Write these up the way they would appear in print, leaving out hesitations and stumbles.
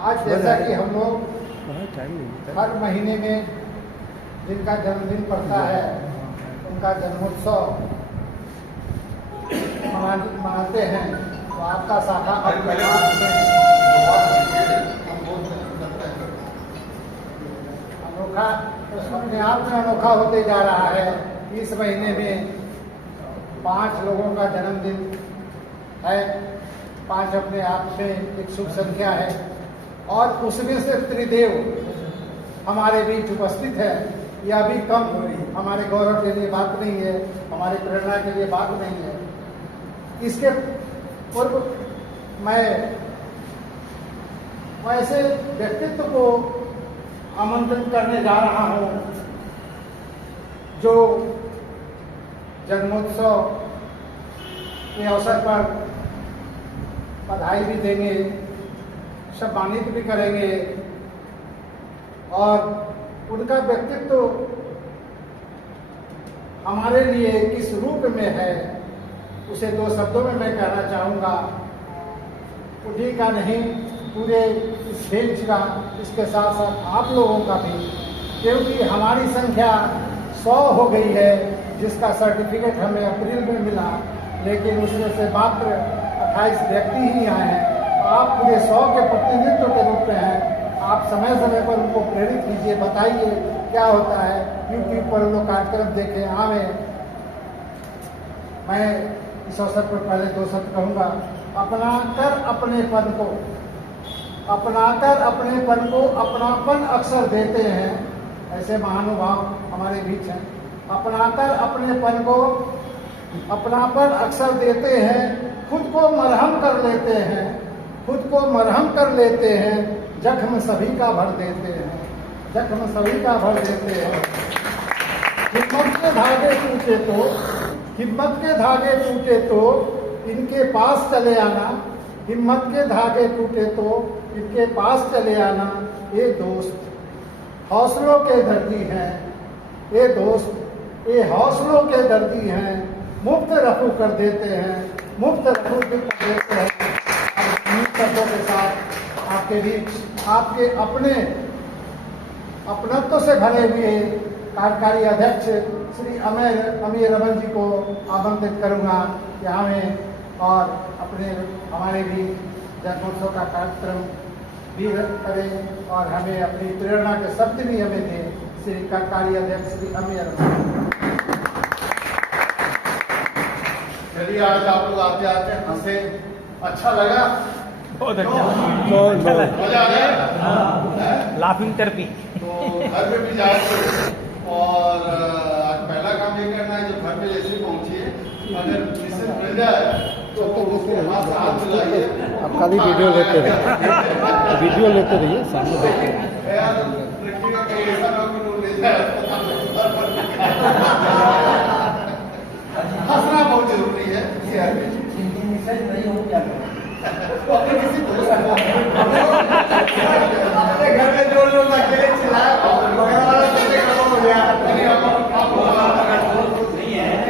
आज जैसा कि हम लोग हर महीने में जिनका जन्मदिन पड़ता है उनका जन्मोत्सव मनाते हैं, तो आपका शाखा अनोखा अपने आप में अनोखा होते जा रहा है। इस महीने में 5 लोगों का जन्मदिन है। 5 अपने आप में एक शुभ संख्या है और उसमें से त्रिदेव हमारे बीच उपस्थित है। यह भी कम हमारे गौरव के लिए बात नहीं है, हमारी प्रेरणा के लिए बात नहीं है। इसके पूर्व मैं ऐसे व्यक्तित्व को आमंत्रित करने जा रहा हूं जो जन्मोत्सव के अवसर पर बधाई भी देंगे, सम्मानित भी करेंगे और उनका व्यक्तित्व हमारे लिए किस रूप में है उसे 2 शब्दों में मैं कहना चाहूँगा। उन्हीं का नहीं, पूरे इस बेंच का, इसके साथ साथ आप लोगों का भी, क्योंकि हमारी संख्या 100 हो गई है, जिसका सर्टिफिकेट हमें अप्रैल में मिला, लेकिन उसमें से मात्र 28 व्यक्ति ही आए हैं। आप पूरे 100 के प्रतिनिधित्व के रूप में हैं। आप समय समय पर उनको प्रेरित कीजिए, बताइए क्या होता है, यूट्यूब पर लोग कार्यक्रम देखें, आवे। मैं इस अवसर पर पहले 2 शब्द कहूँगा। अपनाकर अपनेपन को अपनापन अक्सर देते हैं, ऐसे महानुभाव हमारे बीच हैं। अपनाकर अपनेपन को अपनापन अक्सर देते हैं, खुद को मरहम कर लेते हैं, खुद को मरहम कर लेते हैं, जख्म सभी का भर देते हैं, जख्म सभी का भर देते हैं। हिम्मत के धागे टूटे तो, हिम्मत के धागे टूटे तो इनके पास चले आना, हिम्मत के धागे टूटे तो इनके पास चले आना। ये दोस्त हौसलों के दर्दी हैं, ये दोस्त ये हौसलों के दर्दी हैं, मुफ्त रफू कर देते हैं, मुफ्त रफू कर देते हैं। शब्दों के साथ आपके बीच आपके अपने अपनत्व से भरे हुए कार्यकारी अध्यक्ष श्री अमीर रमन जी को आमंत्रित करूंगा कि हमें और हमारे भी जन्मोत्सव का कार्यक्रम भी करें और हमें अपनी प्रेरणा के शब्द भी हमें दें। श्री कार्यकारी अध्यक्ष श्री अमीर रमन। चलिए, आज आप लोग आते आते हंसे, अच्छा लगा, बहुत अच्छा, मजा आ गया, लाफिंग थेरेपी। तो घर पे भी जाए और आज पहला काम ये करना है, जो घर पे जैसे पहुंचिए, अगर किसी मिल जाए तो उसको हाथ मिलाइए। आप खाली वीडियो लेते रहिए, सामने देखिए। रखिएगा कहीं ऐसा ना कि लोग ले जाए। हंसना बहुत जरूरी है। किसी अपने घर में जोड़ जोड़ अकेले चिल्लाया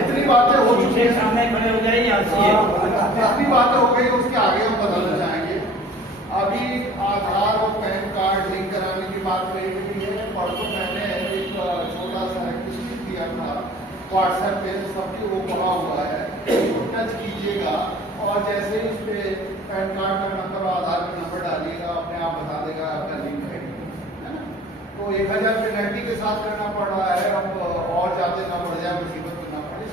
इतनी बातें हो चुकी है, सामने खड़े हो जाइए, जितनी बातें हो गई उसके आगे हम बदलना चाहेंगे। अभी आधार और पैन कार्ड लिंक कराने की बात रही है। परसों मैंने एक छोटा सा एक्टिविटी किया था व्हाट्सएप पे, सबकी वो पढ़ा हुआ है, टच कीजिएगा और जैसे ही उस पर पैन कार्ड का नंबर, आधार का नंबर डालिएगा, अपने आप बता देगा आपका लिंक है ना। तो 1000 पेनल्टी के साथ करना पड़ रहा है, अब और जाते ना पड़ जाए, मुसीबत में ना पड़े।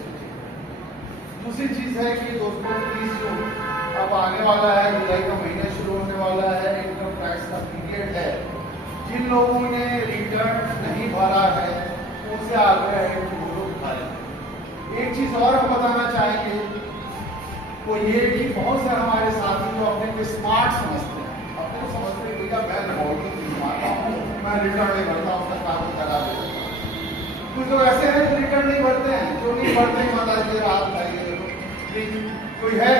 दूसरी चीज है कि दोस्तों प्लीज, अब आने वाला है, जुलाई का महीना शुरू होने वाला है, इनकम टैक्स का पीरियड है। जिन लोगों ने रिटर्न नहीं भरा है उनसे आग्रह है कि वो लोग भरें। एक चीज और हम बताना चाहेंगे, तो ये भी बहुत से हमारे साथी जो अपने को स्मार्ट समझते हैं, अपने को समझते हैं भैया मैं बहुत स्मार्ट हूँ, मैं रिटर्न नहीं भरता, उसका काम करा देता हूँ। कुछ लोग ऐसे हैं जो रिटर्न नहीं भरते हैं, जो नहीं भरते हैं, माता जी रात खाइए, कोई है,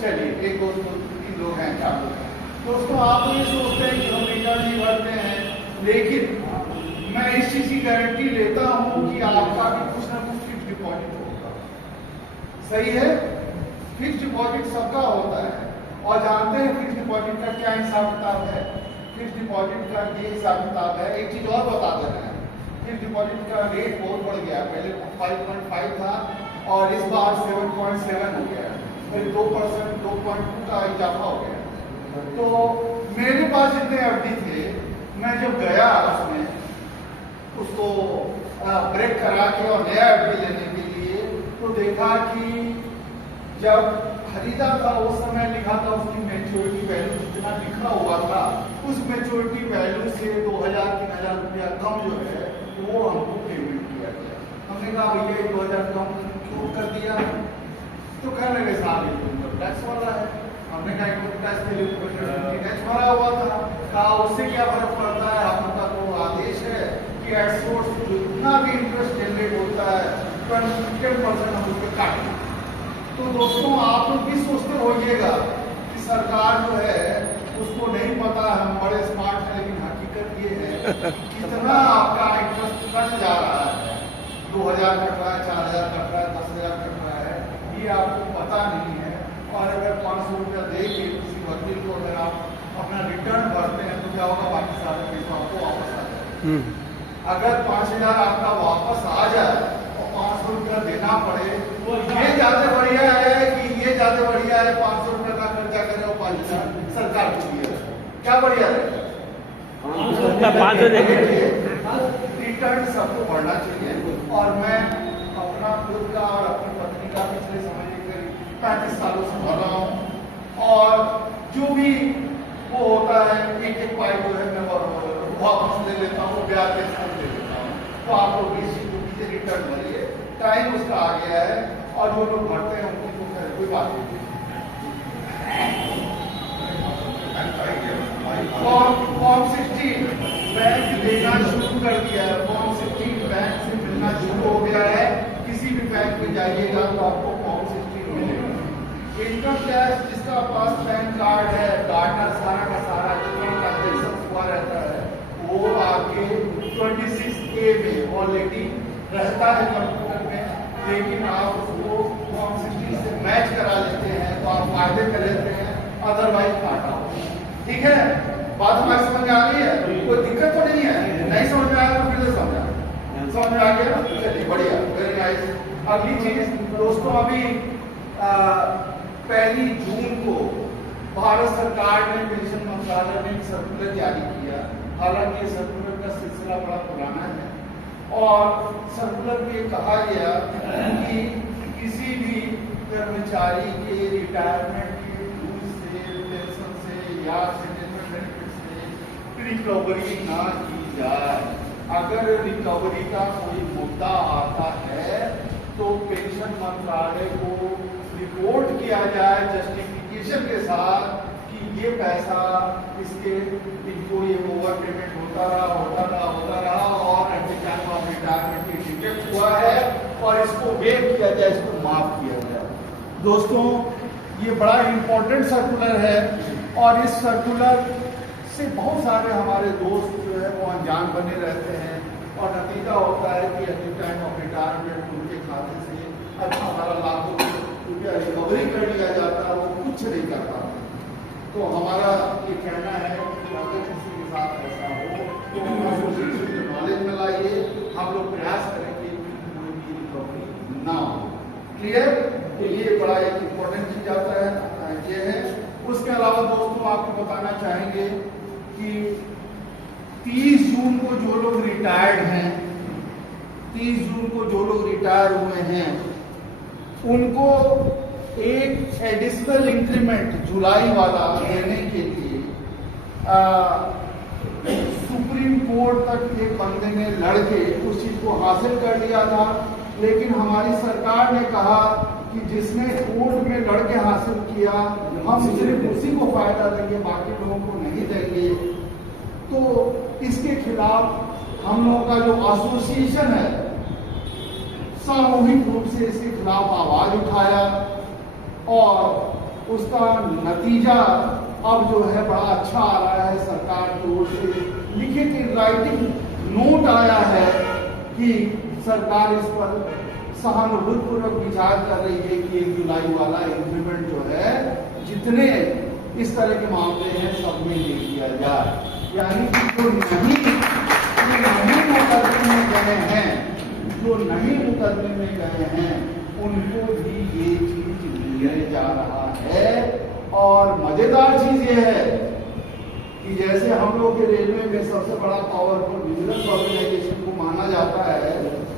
चलिए 1 2 3 लोग हैं, 4 लोग हैं। दोस्तों, आप तो ये सोचते हैं कि हम रिटर्न नहीं भरते हैं, लेकिन मैं इस चीज की गारंटी लेता हूँ कि आपका भी कुछ ना कुछ फिक्स डिपॉजिट होगा। सही है, फिक्स डिपॉजिट सबका होता है और जानते हैं फिक्स डिपॉजिट का क्या हिसाब किताब है। फिक्स डिपॉजिट का ये हिसाब किताब है। एक चीज और बता दे रहे हैं, फिक्स डिपॉजिट का रेट बहुत बढ़ गया, पहले 5.5 था और इस बार 7.7 हो गया, फिर 2%, 2.2 का इजाफा हो गया। तो मेरे पास जितने एफडी थे, मैं जब गया उसमें उसको ब्रेक करा के और नया एफडी लेने के लिए, तो देखा कि जब खरीदा था उस समय लिखा था उसकी मैच्योरिटी वैल्यू जितना लिखा हुआ था, उस मैच्योरिटी वैल्यू से 2000-3000 रुपया कम जो है वो हमको पेमेंट किया गया। हमने कहा भैया 2000 कम छूट कर दिया, तो कहने लगे साहब इनकम टैक्स वाला है। हमने कहा इनकम टैक्स के लिए टैक्स भरा हुआ था, कहा उससे क्या फर्क पड़ता है, आपका तो आदेश है कि एट सोर्स जितना भी इंटरेस्ट जनरेट होता है 10% हम उसको काटेंगे। तो दोस्तों आप लोग भी सोचते होइएगा कि सरकार जो है उसको नहीं पता, हम बड़े स्मार्ट हैं, लेकिन हकीकत ये है कितना आपका इंटरेस्ट कट जा रहा है, 2000 कट रहा है, 4000 कट रहा है, 10,000 कट रहा है, ये आपको पता नहीं है। और अगर 500 रुपया दे के किसी वकील को अगर आप अपना रिटर्न भरते हैं तो क्या होगा, बाकी सारे पैसा आपको वापस आ जाए। अगर 5000 आपका वापस आ जाए और 500 रुपया देना पड़े, ये ज्यादा बढ़िया है कि ये ज्यादा बढ़िया है 500 रुपया का खर्चा करे और 5000 सरकार को दिया, क्या बढ़िया है? रिटर्न सबको बढ़ना चाहिए। और मैं अपना खुद का और अपनी पत्नी का पिछले समय 35 सालों से भर रहा हूँ, और जो भी वो होता है एक पाई जो है मैं वापस ले लेता हूँ, ब्याज के साथ ले लेता हूँ। तो आप लोग इसी रिटर्न भरिए, टाइम उसका आ गया है, और जो लोग भरते हैं उनकी तो खैर कोई बात नहीं। फॉर्म 16 बैंक देना शुरू कर दिया है, फॉर्म 16 बैंक से मिलना शुरू हो गया है। किसी भी बैंक में जाइएगा तो आपको फॉर्म 16 मिलेगा। इनकम टैक्स जिसका पास पैन कार्ड है, डाटा सारा का सारा जितना ट्रांजेक्शन हुआ रहता है वो आगे 26A में ऑलरेडी रहता है कंप्यूटर में, लेकिन आप उसको फॉर्म 16 से मैच करा लेते हैं तो आप फायदे में लेते हैं, अदरवाइज काटा हो। ठीक है, बात हमारी समझ में आ गई है, कोई दिक्कत तो नहीं है? नहीं समझ में आया तो फिर से समझ में आ गया, चलिए बढ़िया, वेरी नाइस। अगली चीज दोस्तों, अभी 1 जून को भारत सरकार ने पेंशन मंत्रालय ने सर्कुलर जारी किया। हालांकि ये सर्कुलर का सिलसिला बड़ा पुराना है, और सर्कुलर में कहा गया कि किसी भी कर्मचारी के रिटायरमेंट के ड्यूज से, पेंशन से या सेटलमेंट बेनिफिट से रिकवरी ना की जाए। अगर रिकवरी का कोई मुद्दा आता है तो पेंशन मंत्रालय को रिपोर्ट किया जाए जस्टिफिकेशन के साथ कि ये पैसा इसके इनको ये ओवर पेमेंट होता रहा और at the time of retirement detect हुआ है और इसको वेव किया जाए, इसको माफ किया जाए। दोस्तों ये बड़ा इंपॉर्टेंट सर्कुलर है, और इस सर्कुलर से बहुत सारे हमारे दोस्त जो है वो अनजान बने रहते हैं, और नतीजा होता है कि at the time of retirement उनके खाते से अच्छा हमारा लाखों रुपया रिकवरी कर लिया जाता है, वो कुछ नहीं कर पाता। तो हमारा ये कहना है कि अगर किसी के साथ ऐसा हो तो एसोसिएशन नॉलेज में लाइए, हम लोग प्रयास करेंगे कि कोई भी रिकवरी ना हो। क्लियर? तो ये बड़ा एक इम्पोर्टेंट चीज आता है, ये है। उसके अलावा दोस्तों आपको बताना चाहेंगे कि 30 जून को जो लोग रिटायर्ड हैं, 30 जून को जो लोग रिटायर हुए हैं, उनको एक एडिशनल इंक्रीमेंट जुलाई वाला देने के लिए सुप्रीम कोर्ट तक एक बंदे ने लड़के उस चीज को हासिल कर लिया था, लेकिन हमारी सरकार ने कहा कि जिसने कोर्ट में लड़के हासिल किया हम सिर्फ उसी को फायदा देंगे, बाकी लोगों को नहीं देंगे। तो इसके खिलाफ हम लोगों का जो एसोसिएशन है सामूहिक रूप से इसके खिलाफ आवाज उठाया, और उसका नतीजा अब जो है बड़ा अच्छा आ रहा है। सरकार की ओर से लिखित राइटिंग नोट आया है कि सरकार इस पर सहानुभूतिपूर्वक विचार कर रही है कि 1 जुलाई वाला इंक्रीमेंट जो है जितने इस तरह के मामले हैं सब में ले लिया जाए। यानी कि जो नहीं मुकदमे में गए हैं, जो नहीं मुकदमे में गए हैं, उनको भी ये चीज मिलने जा रहा है। और मजेदार चीज ये है कि जैसे हम लोग के रेलवे में सबसे बड़ा पावरफुल विजिलेंस ऑर्गेनाइजेशन को माना जाता है,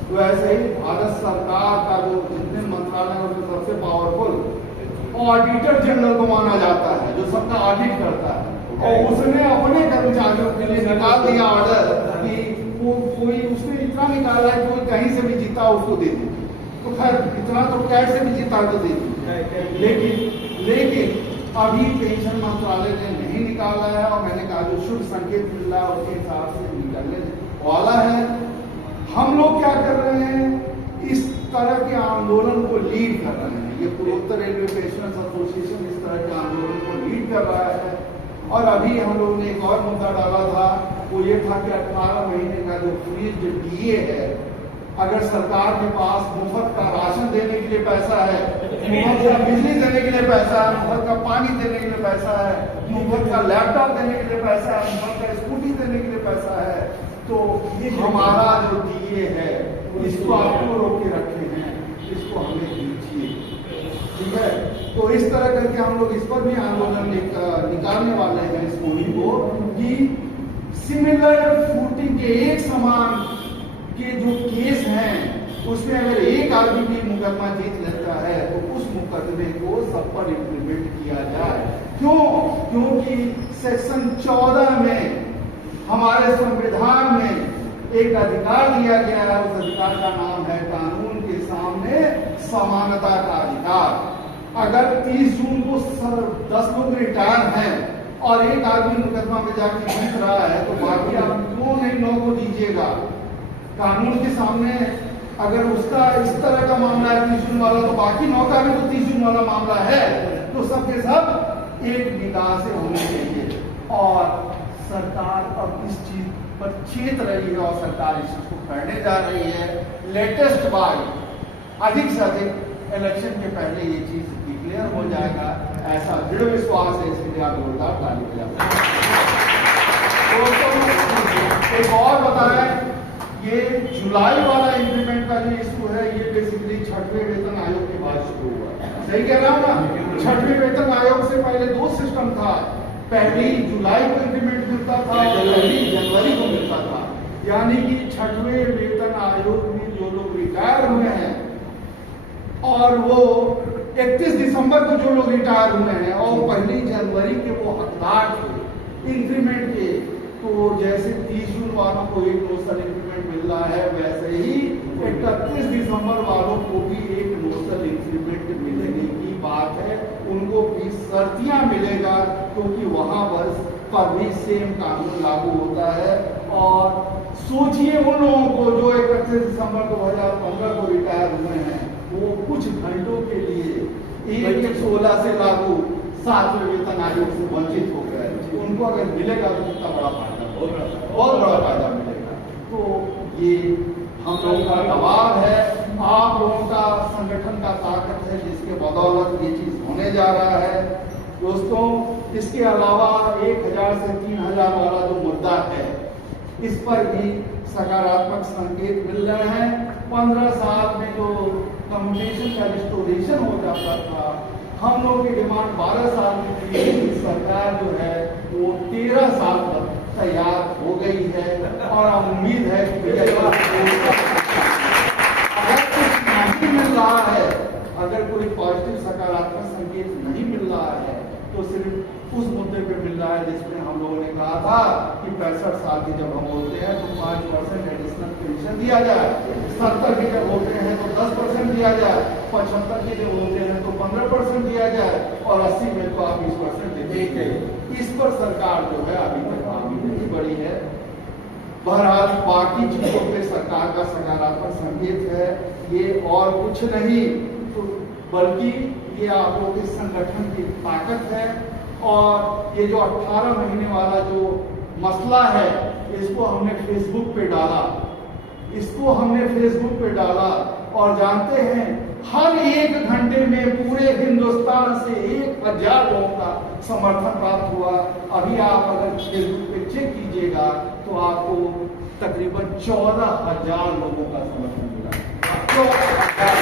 तो ऐसे ही भारत सरकार का जो जितने मंत्रालय है उसमें सबसे पावरफुल ऑडिटर जनरल को माना जाता है, जो सबका ऑडिट करता है। और उसने अपने कर्मचारियों के लिए निकाल दिया ऑर्डर कि कोई उसने इतना निकाला है, कोई कहीं से भी जीता उसको दे दे। तो खैर इतना तो कैट से भी जीता तो दे दी, लेकिन अभी पेंशन मंत्रालय ने नहीं निकाला है। और मैंने कहा जो शुभ संकेत मिल रहा है उसके हिसाब से निकलने वाला है। हम लोग क्या कर रहे हैं, इस तरह के आंदोलन को लीड कर रहे हैं। ये पूर्वोत्तर रेलवे पेंशनर्स एसोसिएशन इस तरह के आंदोलन को लीड कर रहा है। और अभी हम लोग ने एक और मुद्दा डाला था, वो ये था कि 18 महीने का जो फ्रीज डीए है, अगर सरकार के पास मुफ्त का राशन देने के लिए पैसा है, मुफ्त का बिजली देने के लिए पैसा है, मुफ्त का पानी देने के लिए पैसा है, मुफ्त का लैपटॉप देने के लिए पैसा है, मुफ्त का स्कूटी देने के लिए पैसा है, तो हमारा जो डीए है इसको आपको रोक के रखे हैं, इसको हमें दीजिए। ठीक है, तो इस तरह करके हम लोग इस पर भी आंदोलन निकालने वाले हैं इस मुहिम को कि सिमिलर फूटिंग के एक समान के जो केस हैं उसमें अगर एक आदमी भी मुकदमा जीत लेता है तो उस मुकदमे को सब पर इम्प्लीमेंट किया जाए। क्यों? क्योंकि सेक्शन 14 में हमारे संविधान में एक अधिकार दिया गया है, उस अधिकार का नाम है कानून के सामने समानता का अधिकार। अगर 30 जून को 10 लोग रिटायर हैं और एक आदमी मुकदमा में जाके जीत रहा है, तो बाकी आप क्यों नहीं 9 को दीजिएगा? कानून के सामने अगर उसका इस तरह का मामला है 30 जून वाला, तो बाकी 9 का भी तो 30 जून वाला मामला है, तो सबके सब एक निगाह से होने चाहिए। और सरकार अब इस चीज पर चेत रही है और सरकार इस चीज को करने जा रही है। लेटेस्ट बाय अधिक से अधिक इलेक्शन के पहले ये चीज डिक्लेयर हो जाएगा, ऐसा दृढ़ विश्वास है। इसके लिए आप जोरदार ताली बजाएं। दोस्तों एक और बताएं, ये जुलाई वाला इंक्रीमेंट का जो इशू है, ये बेसिकली 6वें वेतन आयोग के बाद शुरू हुआ। सही कह रहा हूं ना? 6वें वेतन आयोग से पहले 2 सिस्टम था, पहली जुलाई को इंक्रीमेंट मिलता था, पहली जनवरी को मिलता था। यानी कि 6वें वेतन आयोग में जो लोग रिटायर हुए हैं और वो 31 दिसंबर को जो लोग रिटायर हुए हैं और 1 जनवरी के वो हकदार थे इंक्रीमेंट के, तो जैसे 30 जून वालों को एक नोशल इंक्रीमेंट मिल रहा है, वैसे ही 31 दिसंबर वालों को भी एक नोशल इंक्रीमेंट मिलने की बात है। उनको भी सर्तियां मिलेगा क्योंकि वहां पर भी सेम कानून लागू होता है। और सोचिए उन लोगों को जो 31 दिसंबर 2015 को रिटायर हुए हैं, वो कुछ घंटों के लिए 1/16 से लागू 7वें वेतन आयोग से वंचित हो गए। उनको अगर मिलेगा तो कितना बड़ा फायदा, बहुत बड़ा फायदा मिलेगा। तो ये हम लोगों का दबाव है, आप लोगों का संगठन का ताकत है, जिसके बदौलत ये चीज होने जा रहा है। दोस्तों इसके अलावा 1000 से 3000 वाला जो मुद्दा है, इस पर भी सकारात्मक संकेत मिल रहे हैं। 15 साल में जो कम्युनिकेशन का रिस्टोरेशन हो जाता था, हम लोग की डिमांड 12 साल में थी, सरकार जो है वो 13 साल तक तैयार हो गई है। और उम्मीद है कि अगर कुछ नहीं मिल रहा है, अगर कोई पॉजिटिव सकारात्मक संकेत नहीं मिल रहा है, तो सिर्फ उस मुद्दे पे मिल रहा है जिसमें हम लोगों ने कहा था कि 65 साल की जब हम होते हैं तो 5% एडिशनल पेंशन दिया जाए, 70 की जब होते हैं तो 10% दिया जाए, 75 की जब होते हैं तो 15% दिया जाए, और 80 में तो आप 20% देते हैं। इस पर सरकार जो है अभी तक आगे नहीं बढ़ी है। बहरहाल बाकी चीजों पे सरकार का सकारात्मक संकेत है, ये और कुछ नहीं तो बल्कि ये आप लोगों के संगठन की ताकत है। और ये जो 18 महीने वाला जो मसला है, इसको हमने फेसबुक पे डाला, और जानते हैं हर 1 घंटे में पूरे हिंदुस्तान से 1000 लोगों का समर्थन प्राप्त हुआ। अभी आप अगर फेसबुक पे चेक कीजिएगा तो आपको तकरीबन 14,000 लोगों का समर्थन मिला। 14,000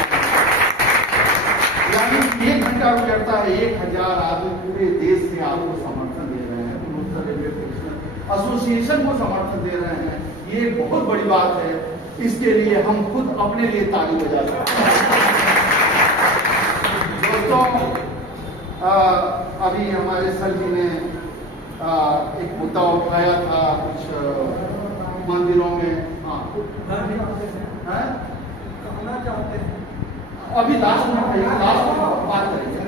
यानी 1 घंटा गुजरता है 1000 आदमी पूरे देश से आपको समर्थन दे रहे हैं, पूर्वोत्तर रेलवे पेंशनर एसोसिएशन को समर्थन दे रहे हैं। ये बहुत बड़ी बात है, इसके लिए हम खुद अपने लिए ताली बजा सकते हैं। दोस्तों, अभी हमारे सर जी ने एक मुद्दा उठाया था कुछ मंदिरों में। कहना चाहते हैं अभी लास्ट में बात करेंगे,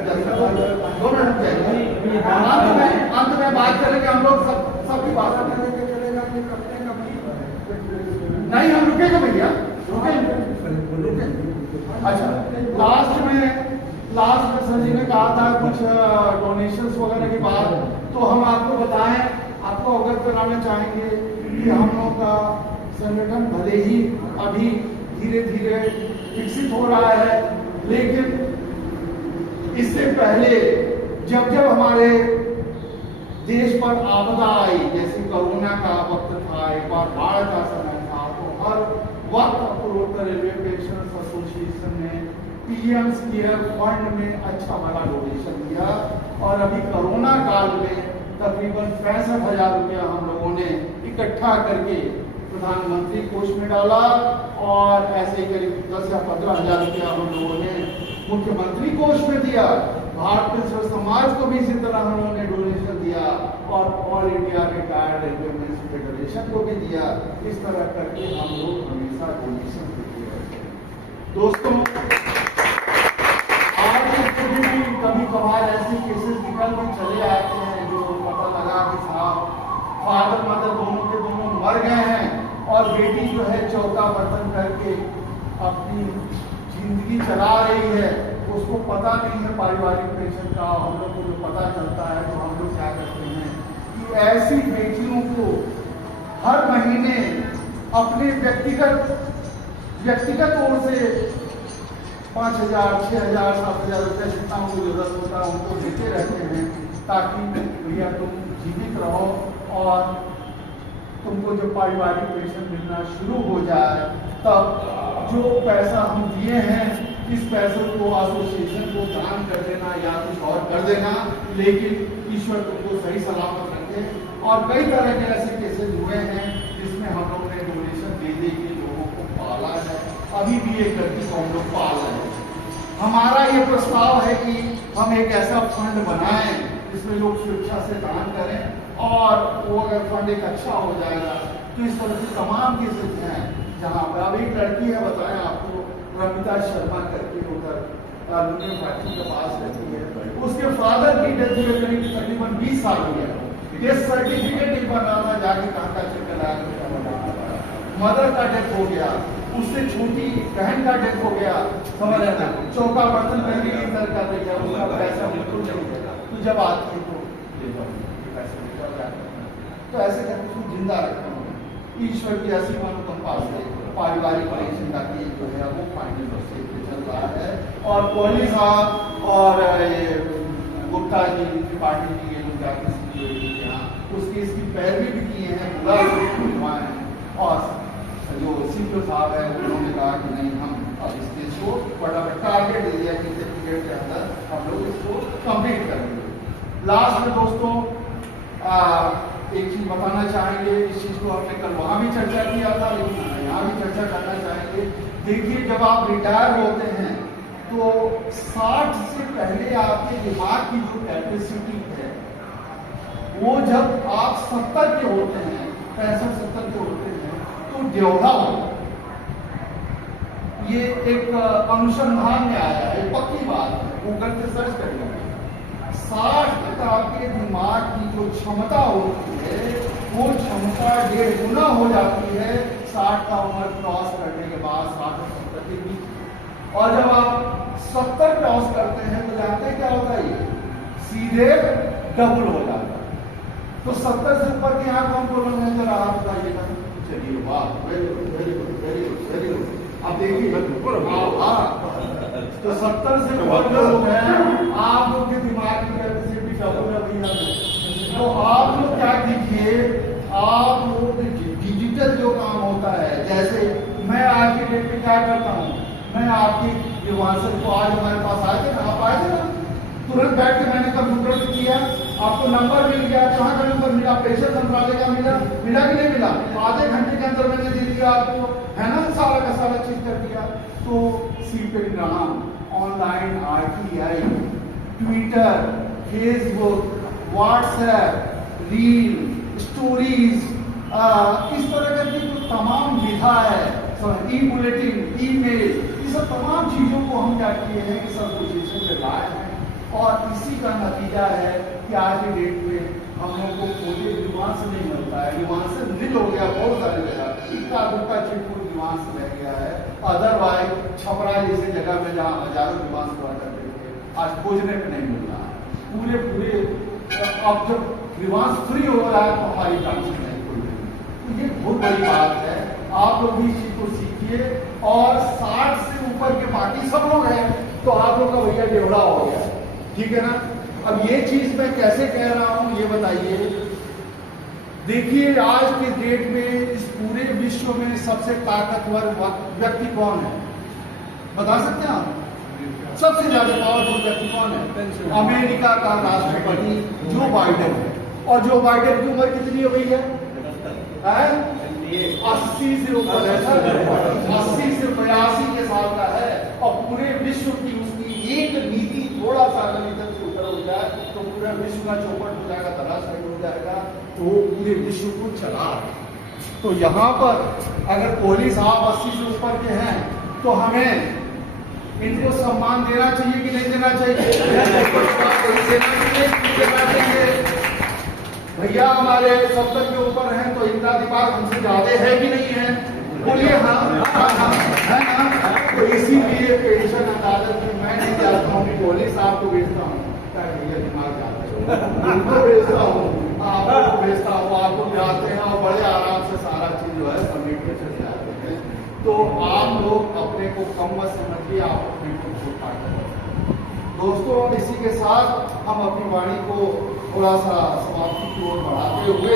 2 मिनट जाएंगे, अंत में बात करेंगे। हम लोग सबकी बात करेंगे, चलेगा कि करते हैं कभी नहीं हम रुकेंगे भैया, रुकेंगे। अच्छा, लास्ट में सर जी ने कहा था कुछ डोनेशंस वगैरह की बात, तो हम आपको बताएं, आपको अवगत कराना चाहेंगे कि हम लोग का संगठन भले ही अभी धीरे धीरे विकसित हो रहा है, लेकिन इससे पहले जब हमारे देश पर आपदा आई, जैसे कोरोना का वक्त था, एक बार बाढ़ का समय था, तो हर वक्त पूर्वोत्तर रेलवे पेंशनर्स एसोसिएशन ने पीएम केयर फंड में अच्छा बड़ा डोनेशन दिया। और अभी कोरोना काल में तकरीबन 65,000 रुपया हम लोगों ने इकट्ठा करके प्रधानमंत्री कोष में डाला, और ऐसे ही करीब 10 या 15,000 रुपया हम लोगों ने मुख्यमंत्री कोष में दिया। भारत पेंशनर समाज को भी इसी तरह हम लोगों ने डोनेशन दिया, और all India retired railway federation को भी दिया। इस तरह करके हम लोग हमेशा डोनेशन देते रहते हैं। दोस्तों, आज कभी कभार ऐसे केसेस निकल के चले आते हैं जो पता लगा कि साहब फादर मदर दोनों के दोनों मर गए हैं, और बेटी जो है चौका बर्तन करके अपनी जिंदगी चला रही है, उसको पता नहीं है पारिवारिक पेंशन का। हम लोग को जो पता चलता है तो हम लोग क्या करते हैं कि ऐसी बेटियों को हर महीने अपने व्यक्तिगत ओर से 5,000, 6,000, 7,000 रुपये जितना उनको जरूरत होता है उनको देते रहते हैं, ताकि भैया तुम जीवित रहो और तुमको जब पारिवारिक पेंशन मिलना शुरू हो जाए तब जो पैसा हम दिए हैं इस पैसे को एसोसिएशन को दान कर देना या कुछ और कर देना, लेकिन ईश्वर तुमको सही सलामत रखे। और कई तरह के ऐसे केसेस हुए हैं जिसमें हम लोग ने डोनेशन दे के लोगों को पाला है। अभी भी एक लड़की को हम लोग पाल रहे हैं। हमारा ये प्रस्ताव है कि हम एक ऐसा फंड बनाएं जिसमें लोग स्वेच्छा से दान करें, और वो अगर फंड एक अच्छा हो जाएगा तो इस तरह की तमाम केसेस हैं जहाँ पर अब एक लड़की है, बताया आपको, रमिता शर्मा करके उधर लुनियम फैक्ट्री के पास रहती है। उसके फादर की डेथ हुए करीब तकरीबन 20 साल हो गया। डेथ सर्टिफिकेट नहीं बन रहा था, जाके कहाँ का चक्कर आया, मदर का डेथ हो गया, उससे छोटी बहन का डेथ हो गया, समझ रहे थे, चौका बर्तन करके इंतजार कर रही है, उसका पैसा बिल्कुल नहीं देगा। तो जब आती है तो ऐसे करके उसको जिंदा रखना होगा। ईश्वर की ऐसी मनोकंपा से पारिवारिक पेंशन का जो है वो फाइनल प्रोसेस पे चल रहा है। और कोहली साहब और गुप्ता जी त्रिपाठी जी, ये लोग जाके सिक्योरिटी के यहाँ उस केस की पैरवी भी किए हैं, बुरा हुआ है। और जो सीपीओ साहब है उन्होंने कहा कि नहीं, हम अब इस केस को फटाफट टारगेट दे दिया कि 30 पीरियड के अंदर हम लोग इसको कंप्लीट करेंगे। लास्ट में दोस्तों एक चीज बताना चाहेंगे, इस चीज को हमने कल वहां भी चर्चा किया था, लेकिन यहाँ भी चर्चा करना चाहेंगे। देखिए, जब आप रिटायर होते हैं तो 60 से पहले आपके दिमाग की जो कैपेसिटी है वो जब आप 70 के होते हैं, 65-70 के होते हैं, तो डेवलप होता है। ये एक अनुसंधान में आया है, पक्की बात है, गूगल पे सर्च करिए। 60 तक आपके दिमाग की जो क्षमता होती है वो क्षमता 1.5 गुना हो जाती है 60 का उम्र क्रॉस करने के बाद, 60 और 70 के बीच। और जब आप 70 क्रॉस करते हैं तो जानते हैं क्या होता है, ये सीधे डबल हो जाता है। तो 70 से ऊपर के यहाँ कौन बोलो नहीं, जरा आप बताइएगा। चलिए, वाह, very good, very good, very good, very good. आप देखिए तो 70 से ऊपर लोग हैं, आप लोग के दिमाग की कैपेसिटी डबल है भैया। तो आप लोग क्या कीजिए, आप लोग डिजिटल जो काम होता है, जैसे मैं आज के डेट में क्या करता हूँ, मैं आपकी ग्रीवांसेस को आज हमारे पास आए थे, आप आए थे ना, तुरंत बैठ के मैंने कंप्यूटर पे किया, आपको नंबर मिल गया, कहाँ का नंबर मिला, प्रेषण मंत्रालय का मिला कि नहीं मिला, आधे घंटे के अंदर मैंने दे दिया आपको, है ना, सारा का सारा चीज कर दिया। तो सीपेड नाम, online RTI, Twitter, Facebook, WhatsApp, reel, stories, इस तरह का जो तमाम विधा है, ई-बुलेटिन, ईमेल, ये सब तमाम चीजों को हम क्या किए हैं कि सब पोजीशन पे लाए हैं। और इसी का नतीजा है कि आज की डेट में हम लोग को कोई निवास नहीं मिलता है, निवास मिल हो गया बहुत सारी जगह, इक्का दुक्का चिटपुट निवास रह गया है। अदरवाइज छपरा जैसी जगह में जहाँ हजारों निवास हुआ करते थे, आज खोजने पे नहीं मिल रहा है। पूरे अब जब निवास फ्री हो रहा है तो हमारी टेंशन नहीं खुल रही। तो ये बहुत बड़ी बात है, आप लोग भी इस चीज को सीखिए। और 60 से ऊपर के बाकी सब लोग हैं तो आप लोग का भैया डेवड़ा हो गया, ठीक है ना। अब ये चीज मैं कैसे कह रहा हूं ये बताइए। देखिए आज के डेट में इस पूरे विश्व में सबसे ताकतवर व्यक्ति कौन है, बता सकते हैं आप? सबसे ज्यादा पावरफुल व्यक्ति कौन है? अमेरिका का राष्ट्रपति जो बाइडेन है। और जो बाइडेन की उम्र कितनी हो गई है? 80 से ऊपर, 80 से 82 के साल का है। और पूरे विश्व की उसकी एक नीति थोड़ा सा अगर इधर से उधर हो जाए तो पूरा विश्व का चौपट हो जाएगा, धराशायी हो जाएगा। तो वो पूरे विश्व को चला रहा है। तो यहाँ पर अगर कोहली साहब 80 से ऊपर के हैं तो हमें इनको सम्मान देना चाहिए कि नहीं देना चाहिए? भैया हमारे 70 के ऊपर हैं तो इनका दिमाग हमसे ज्यादा है कि नहीं है? बोलिए हाँ, है ना। तो इसीलिए पेंशन अदालत में मैं नहीं जाता हूँ कि कोहली साहब को भेजता हूँ, भैया दिमाग जाता है, उनको भेजता हूँ, आपको भेजता हूँ, आपको जाते हैं और बड़े आराम से सारा चीज जो है समेट के चले जाते हैं। तो आप लोग अपने को कम मत समझिए, आप अपने को छोटा करें। दोस्तों इसी के साथ हम अपनी वाणी को थोड़ा सा समाप्ति की ओर बढ़ाते हुए